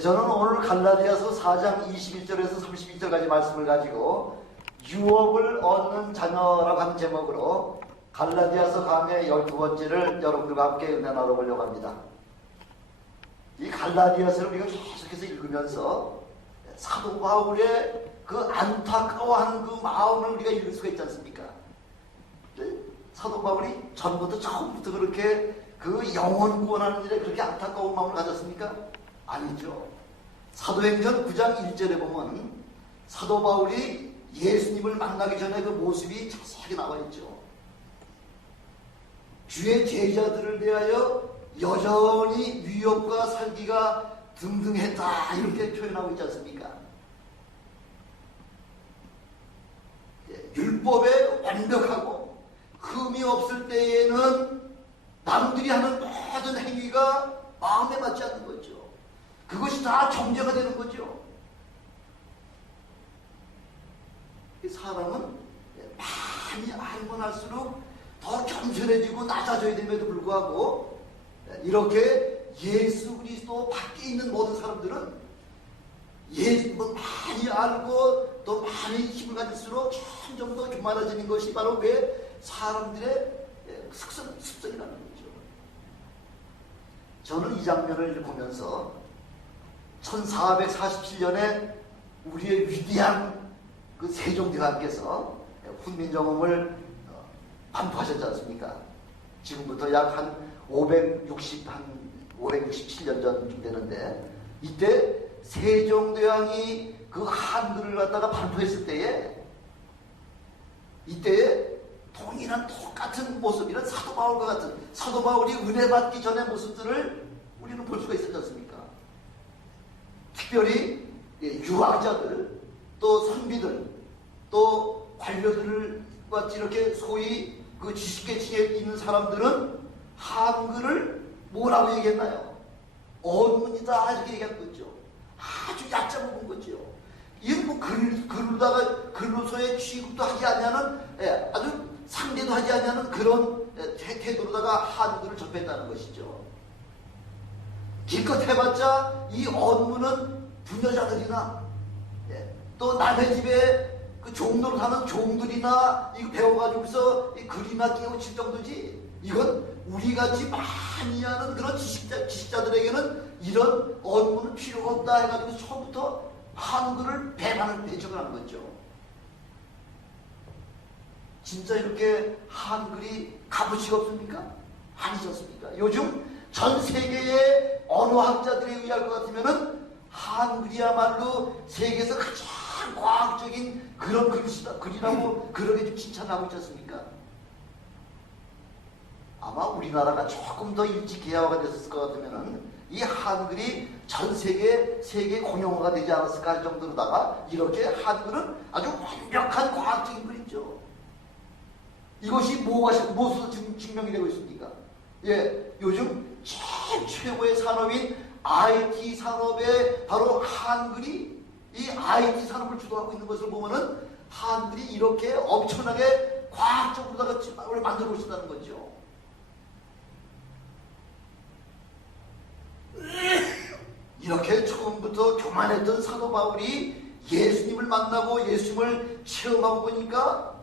저는 오늘 갈라디아서 4장 21절에서 32절까지 말씀을 가지고 유업을 얻는 자녀라고 하는 제목으로 갈라디아서 강의 12번째를 여러분들과 함께 은혜 나눠보려고 합니다. 이 갈라디아서를 우리가 계속해서 읽으면서 사도 바울의 그 안타까워하는 그 마음을 우리가 읽을 수가 있지 않습니까? 사도 바울이 전부터 처음부터 그렇게 그 영혼 구원하는 일에 그렇게 안타까운 마음을 가졌습니까? 아니죠. 사도행전 9장 1절에 보면 사도 바울이 예수님을 만나기 전에 그 모습이 자세하게 나와 있죠. 주의 제자들을 대하여 여전히 위협과 살기가 등등했다 이렇게 표현하고 있지 않습니까? 율법에 완벽하고 흠이 없을 때에는 남들이 하는 모든 행위가 마음에 맞지 않는 거죠. 그것이 다 정죄가 되는 거죠. 사람은 많이 알고 날수록 더 겸손해지고 낮아져야 됨에도 불구하고 이렇게 예수 그리스도 밖에 있는 모든 사람들은 예수를 많이 알고 또 많이 힘을 가질수록 점점 더 교만해지는 것이 바로 왜 사람들의 습성이라는 거죠. 저는 이 장면을 보면서 1447년에 우리의 위대한 그 세종대왕께서 훈민정음을 반포하셨지 않습니까? 지금부터 약 한 567년 전쯤 되는데 이때 세종대왕이 그 한글을 갖다가 반포했을 때에 이때에 동일한 똑같은 모습, 이런 사도 바울과 같은 사도 바울이 은혜 받기 전의 모습들을 우리는 볼 수가 있었지 않습니까? 특별히 유학자들, 또 선비들, 또 관료들을 같이 이렇게 소위 그 지식계층에 있는 사람들은 한글을 뭐라고 얘기했나요? 언문이다 이렇게 얘기한 거죠. 아주 얕잡은 거죠. 이건 뭐 글로다가 근로소에 취급도 하지 않냐는 아주 상대도 하지 않냐는 그런 태도로다가 한글을 접했다는 것이죠. 기껏 해봤자 이 언문은 부녀자들이나 또 남의 집에 그 종로를 하는 종들이나 이거 배워가지고서 이 글이나 깨우칠 정도지. 이건 우리같이 많이 하는 그런 지식자들에게는 이런 언문은 필요가 없다 해가지고 처음부터 한글을 배척을 하는 거죠. 진짜 이렇게 한글이 값어치가 없습니까? 아니셨습니까? 요즘 전 세계의 언어학자들에 의할 것 같으면은 한글이야말로 세계에서 가장 과학적인 그런 글이라고 그렇게 좀 칭찬하고 있지 않습니까? 아마 우리나라가 조금 더 일찍 개화가 됐을 것 같으면은 이 한글이 전 세계 공용어가 되지 않았을까 할 정도로다가 이렇게 한글은 아주 완벽한 과학적인 글이죠. 이것이 무엇으로 증명이 되고 있습니까? 요즘 제일 최고의 산업인 IT 산업에 바로 한글이 이 IT 산업을 주도하고 있는 것을 보면은 한글이 이렇게 엄청나게 과학적으로다가 만들어 오신다는 거죠. 이렇게 처음부터 교만했던 사도 바울이 예수님을 만나고 예수님을 체험하고 보니까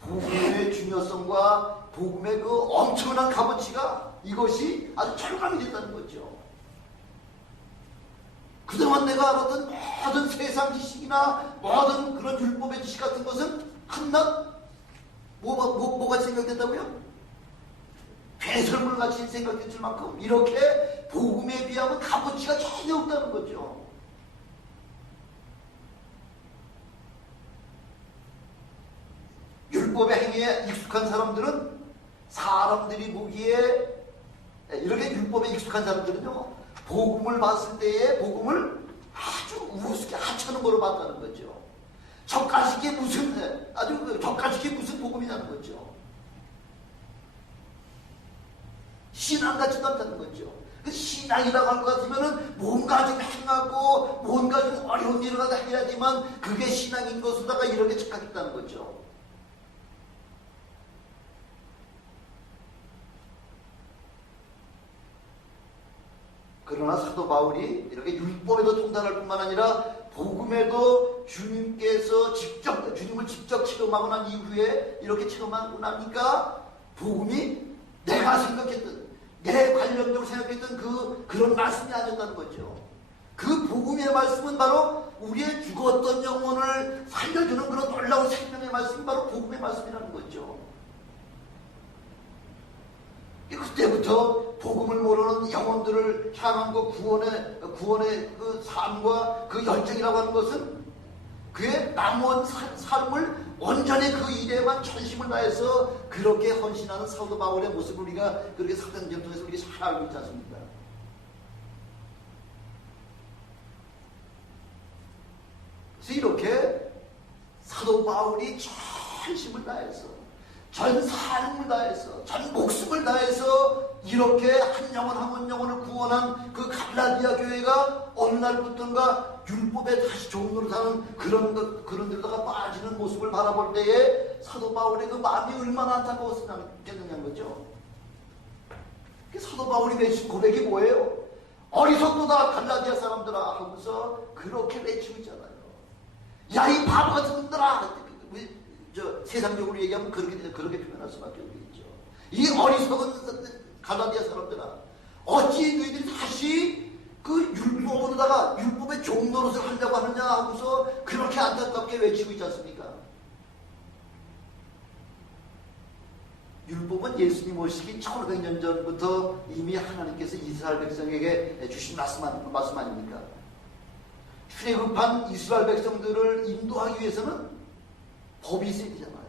복음의 중요성과 복음의 그 엄청난 값어치가 이것이 아주 철감이 된다는 거죠. 그동안 내가 알았던 모든 세상 지식이나 모든 그런 율법의 지식 같은 것은 한낱 뭐가 생각된다고요? 배설물같이 생각될 만큼 이렇게 복음에 비하면 값어치가 전혀 없다는 거죠. 율법의 행위에 익숙한 사람들은 사람들이 보기에 이렇게 율법에 익숙한 사람들은요 복음을 봤을 때에 복음을 아주 우습게 하찮은 거로 봤다는 거죠. 저까짓게 무슨 저까짓게 무슨 복음이냐는 거죠. 신앙 같지도 않다는 거죠. 그 신앙이라고 할 것 같으면은 뭔가 좀 행하고 뭔가 좀 어려운 일을 하다 해야지만 그게 신앙인 것으로다가 이렇게 착각했다는 거죠. 그러나 그러나 사도 바울이 이렇게 율법에도 통달할 뿐만 아니라 복음에도 주님께서 주님을 직접 체험하고 난 이후에 이렇게 체험하고 나니까 복음이 내가 생각했던, 내 관련적으로 생각했던 그런 말씀이 아니었다는 거죠. 그 복음의 말씀은 바로 우리의 죽었던 영혼을 살려주는 그런 놀라운 생명의 말씀이 바로 복음의 말씀이라는 거죠. 그때부터 복음을 모르는 영혼들을 향한 구원의 그 삶과 그 열정이라고 하는 것은 그의 남은 삶을 온전히 그 일에만 전심을 다해서 그렇게 헌신하는 사도 바울의 모습을 우리가 그렇게 사도행전을 통해서 우리가 잘 알고 있지 않습니까? 그래서 이렇게 사도 바울이 전심을 다해서, 전 삶을 다해서, 전 목숨을 다해서 이렇게 한 영혼을 구원한 그 갈라디아 교회가 어느 날부터인가 율법에 다시 종로로 사는 그런 데다가 빠지는 모습을 바라볼 때에 사도 바울의 그 마음이 얼마나 안타까웠겠느냐는 거죠. 사도 바울이 외친 고백이 뭐예요? 어리석도다 갈라디아 사람들아 하면서 그렇게 외치고 있잖아요. 야, 이 바보 같은 놈들아! 세상적으로 얘기하면 그렇게 표현할 수밖에 없겠죠. 이 어리석은 갈라디아 사람들아, 어찌 너희들이 다시 그 율법으로다가 율법의 종노릇을 하려고 하느냐 하고서 그렇게 안타깝게 외치고 있지 않습니까? 율법은 예수님 오시기 1500년 전부터 이미 하나님께서 이스라엘 백성에게 주신 말씀 아닙니까? 출애굽한 이스라엘 백성들을 인도하기 위해서는 법이 있어야 되잖아요.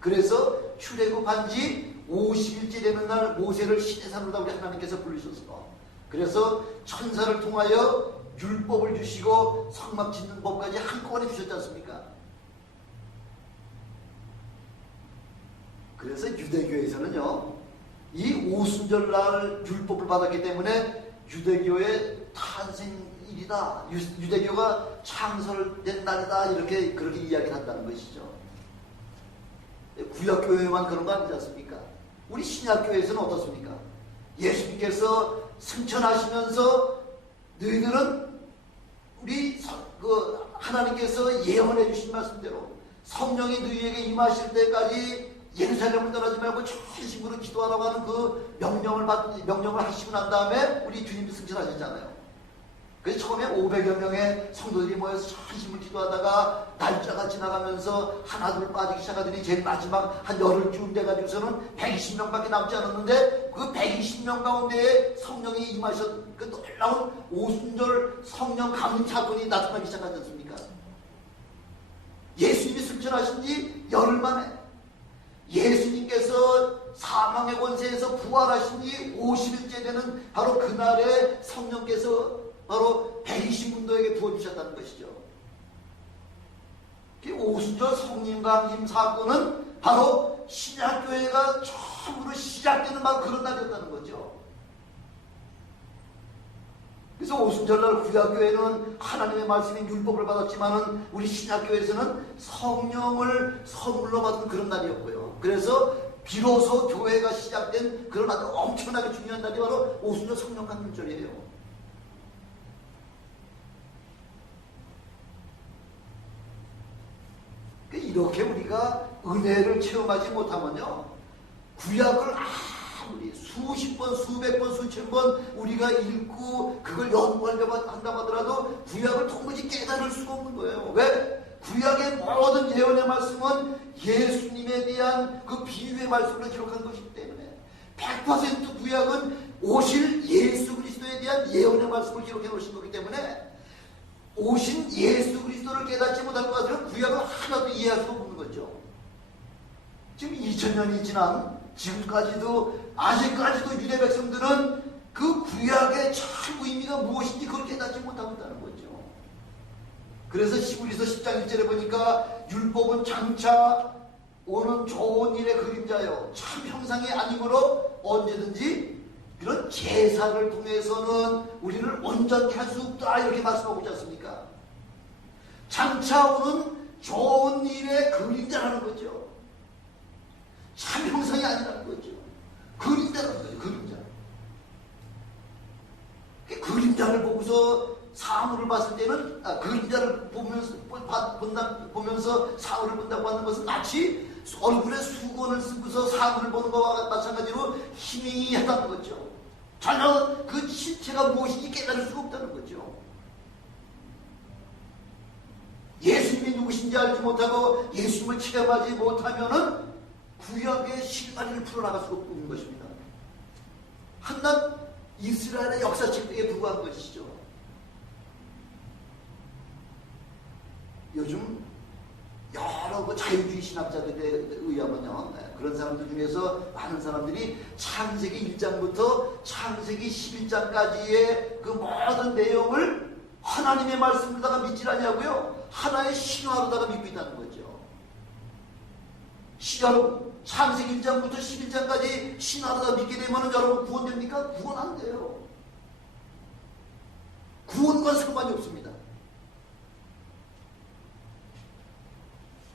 그래서 출애굽한 지 50일째 되는 날 모세를 시내산으로 우리 하나님께서 부르셨어. 그래서 천사를 통하여 율법을 주시고 성막 짓는 법까지 한꺼번에 주셨지 않습니까? 그래서 유대교에서는요, 이 오순절날 율법을 받았기 때문에 유대교의 탄생일이다, 유대교가 창설된 날이다, 그렇게 이야기를 한다는 것이죠. 구약교회만 그런 거 아니지 않습니까? 우리 신약교회에서는 어떻습니까? 예수님께서 승천하시면서 너희들은 우리 하나님께서 예언해 주신 말씀대로 성령이 너희에게 임하실 때까지 예루살렘을 떠나지 말고 전심으로 기도하라고 하는 그 명령을 하시고 난 다음에 우리 주님이 승천하셨잖아요. 그래서 처음에 500여 명의 성도들이 모여서 전심을 기도하다가 날짜가 지나가면서 하나둘 빠지기 시작하더니 제일 마지막 한 열흘쯤 돼가지고서는 120명밖에 남지 않았는데 그 120명 가운데에 성령이 임하셨, 그 놀라운 오순절 성령 강림 사건이 나타나기 시작하지 않습니까? 예수님이 승천하신 지 열흘 만에, 예수님께서 사망의 권세에서 부활하신 지 50일째 되는 바로 그날에 성령께서 바로 120문도에게 부어주셨다는 것이죠. 오순절 성령 강림 사건은 바로 신약교회가 처음으로 시작되는 바로 그런 날이었다는 거죠. 그래서 오순절날 구약교회는 하나님의 말씀인 율법을 받았지만은 우리 신약교회에서는 성령을 선물로 받은 그런 날이었고요. 그래서 비로소 교회가 시작된 그런 아주 엄청나게 중요한 날이 바로 오순절 성령 강림절이에요. 이렇게 우리가 은혜를 체험하지 못하면요, 구약을 아무리 수십 번, 수백 번, 수천 번 우리가 읽고 그걸 연구하려고 한다고 하더라도 구약을 도무지 깨달을 수가 없는 거예요. 왜? 구약의 모든 예언의 말씀은 예수님에 대한 그 비유의 말씀으로 기록한 것이기 때문에 100% 구약은 오실 예수 그리스도에 대한 예언의 말씀을 기록해 놓으신 거기 때문에 오신 예수 그리스도를 깨닫지 못할 것 같으면 구약을 하나도 이해할 수 없는 거죠. 지금 2000년이 지난 지금까지도 아직까지도 유대 백성들은 그 구약의 참 의미가 무엇인지 그걸 깨닫지 못하고 있다는 거죠. 그래서 히브리서 10장 1절에 보니까 율법은 장차 오는 좋은 일의 그림자요 참 형상이 아니므로 언제든지 이런 제사를 통해서는 우리를 온전케 할 수 없다, 이렇게 말씀하고 있지 않습니까? 장차 오는 좋은 일의 그림자라는 거죠. 참 형상이 아니라는 거죠. 그림자라는 거죠. 그림자. 그림자를 보고서 사물을 봤을 때는 그림자를 보면서 사물을 본다고 하는 것은 마치 얼굴에 수건을 쓰고서 사물을 보는 것과 마찬가지로 희미하다는 거죠. 전혀 그 실체가 무엇인지 깨달을 수가 없다는 거죠. 예수님이 누구신지 알지 못하고 예수님을 체험하지 못하면은 구약의 실마리를 풀어나갈 수가 없는 것입니다. 한낱 이스라엘의 역사책에 불과한 것이죠. 요즘 여러 자유주의 신학자들에 의하면요, 그런 사람들 중에서 많은 사람들이 창세기 1장부터 창세기 11장까지의 그 모든 내용을 하나님의 말씀으로다가 믿질 않냐고요? 하나의 신화로다가 믿고 있다는 거죠. 여러분, 창세기 1장부터 11장까지 신화로다가 믿게 되면 여러분 구원됩니까? 구원 안 돼요. 구원과 상관이 없습니다.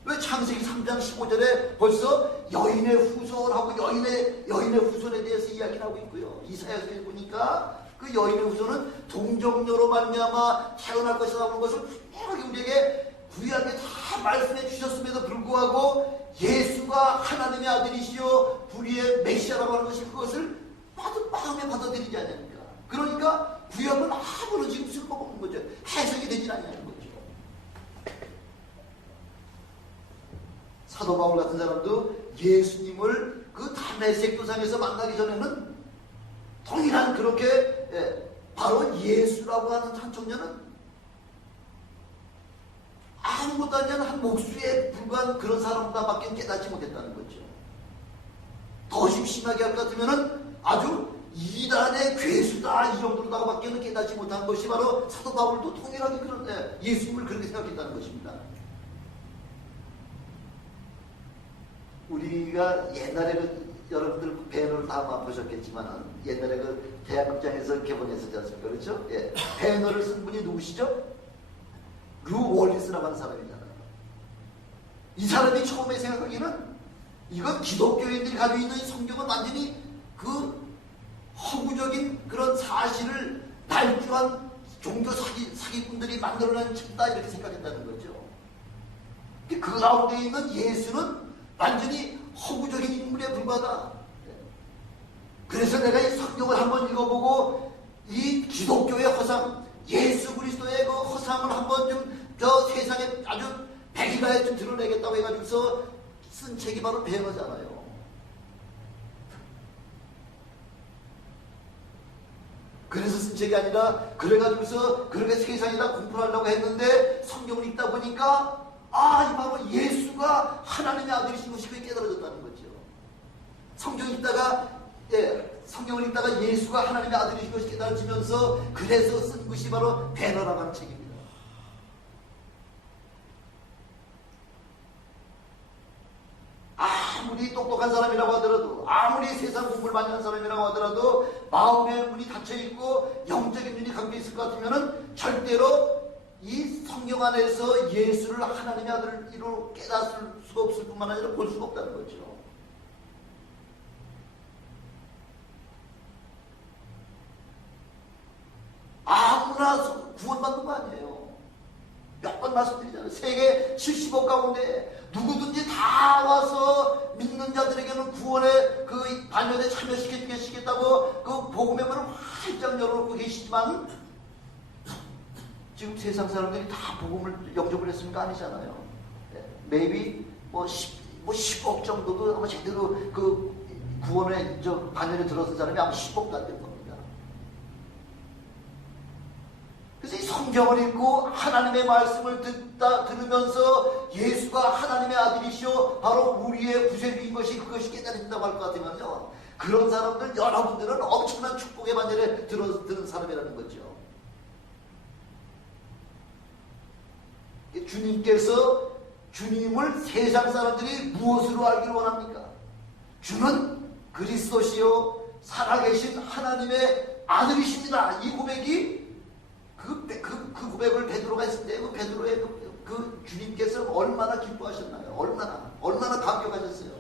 왜 창세기 3장 15절에 벌써 여인의 후손하고 여인의 후손에 대해서 이야기를 하고 있고요. 이사야서에 보니까 그 여인의 후손은 동정녀로 말미암아 태어날 것이라는 것을 분명하게 우리에게 구약에 다 말씀해 주셨음에도 불구하고 예수가 하나님의 아들이시요 우리의 메시아라고 하는 것이 그것을 마음에 받아들이지 않습니까? 그러니까 구약은 아무런 지금 쓸모가 없는 거죠. 해석이 되지 않냐는 거죠. 사도 바울 같은 사람도 예수님을 그 다메섹 도상에서 만나기 전에는 동일한 그렇게 바로 예수라고 하는 한 청년은 아무것도 아니라 한 목수에 불과한 그런 사람들밖에 깨닫지 못했다는 거죠. 더 심심하게 할 것 같으면은 아주 이단의 괴수다 이 정도로다가밖에 깨닫지 못한 것이 바로 사도 바울도 통일하게 그런 예수님을 그렇게 생각했다는 것입니다. 우리가 옛날에 여러분들 배너를 다 보셨겠지만 옛날에 그 대학극장에서 개봉했었지 않습니까? 그렇죠? 예. 배너를 쓴 분이 누구시죠? 루 월리스라고 하는 사람이잖아요. 이 사람이 처음에 생각하기는 이건 기독교인들이 가지고 있는 성경은 완전히 그 허구적인 그런 사실을 발주한 종교 사기꾼들이 만들어낸 책이다 이렇게 생각했다는 거죠. 그 가운데 있는 예수는 완전히 허구적인 인물에 불과하다. 그래서 내가 이 성경을 한번 읽어보고 이 기독교의 허상, 예수 그리스도의 그 허상을 한번 좀 저 세상에 아주 백일하에 좀 드러내겠다고 해가지고서 쓴 책이 바로 배너잖아요. 그래서 쓴 책이 아니라 그래가지고서 그렇게 세상에다 공부를 하려고 했는데 성경을 읽다 보니까 이 바로 예수가 하나님의 아들이신 것이 그게 깨달아졌다는 거죠. 성경을 읽다가 예수가 하나님의 아들이신 것이 깨달아지면서 그래서 쓴 것이 바로 배너라고 하는 책입니다. 아무리 똑똑한 사람이라고 하더라도 아무리 세상 공부를 많이 한 사람이라고 하더라도 마음의 문이 닫혀있고 영적인 눈이 감겨있을 것 같으면 절대로 이 성경 안에서 예수를 하나님의 아들로 깨닫을 수가 없을 뿐만 아니라 볼 수가 없다는 거죠. 아무나 구원받는 거 아니에요. 몇 번 말씀드리잖아요. 세계 70억 가운데 누구든지 다 와서 믿는 자들에게는 구원의 그 반열에 참여시키겠다고 그 복음의 문을 활짝 열어놓고 계시지만 지금 세상 사람들이 다 복음을 영접을 했습니까? 아니잖아요. maybe 10억 정도도 아마 제대로 그 구원의 반열에 들어선 사람이 아마 10억도 안 될 겁니다. 그래서 이 성경을 읽고 하나님의 말씀을 들으면서 예수가 하나님의 아들이시오 바로 우리의 구세주인 것이 그것이 깨달아진다고 할 것 같으면요, 그런 사람들 여러분들은 엄청난 축복의 반열에 들은 사람이라는 거죠. 주님께서 주님을 세상 사람들이 무엇으로 알기를 원합니까? 주는 그리스도시요 살아계신 하나님의 아들이십니다. 이 고백이 그 고백을 베드로가 했을 때 그 베드로의 그 주님께서 얼마나 기뻐하셨나요? 얼마나 감격하셨어요?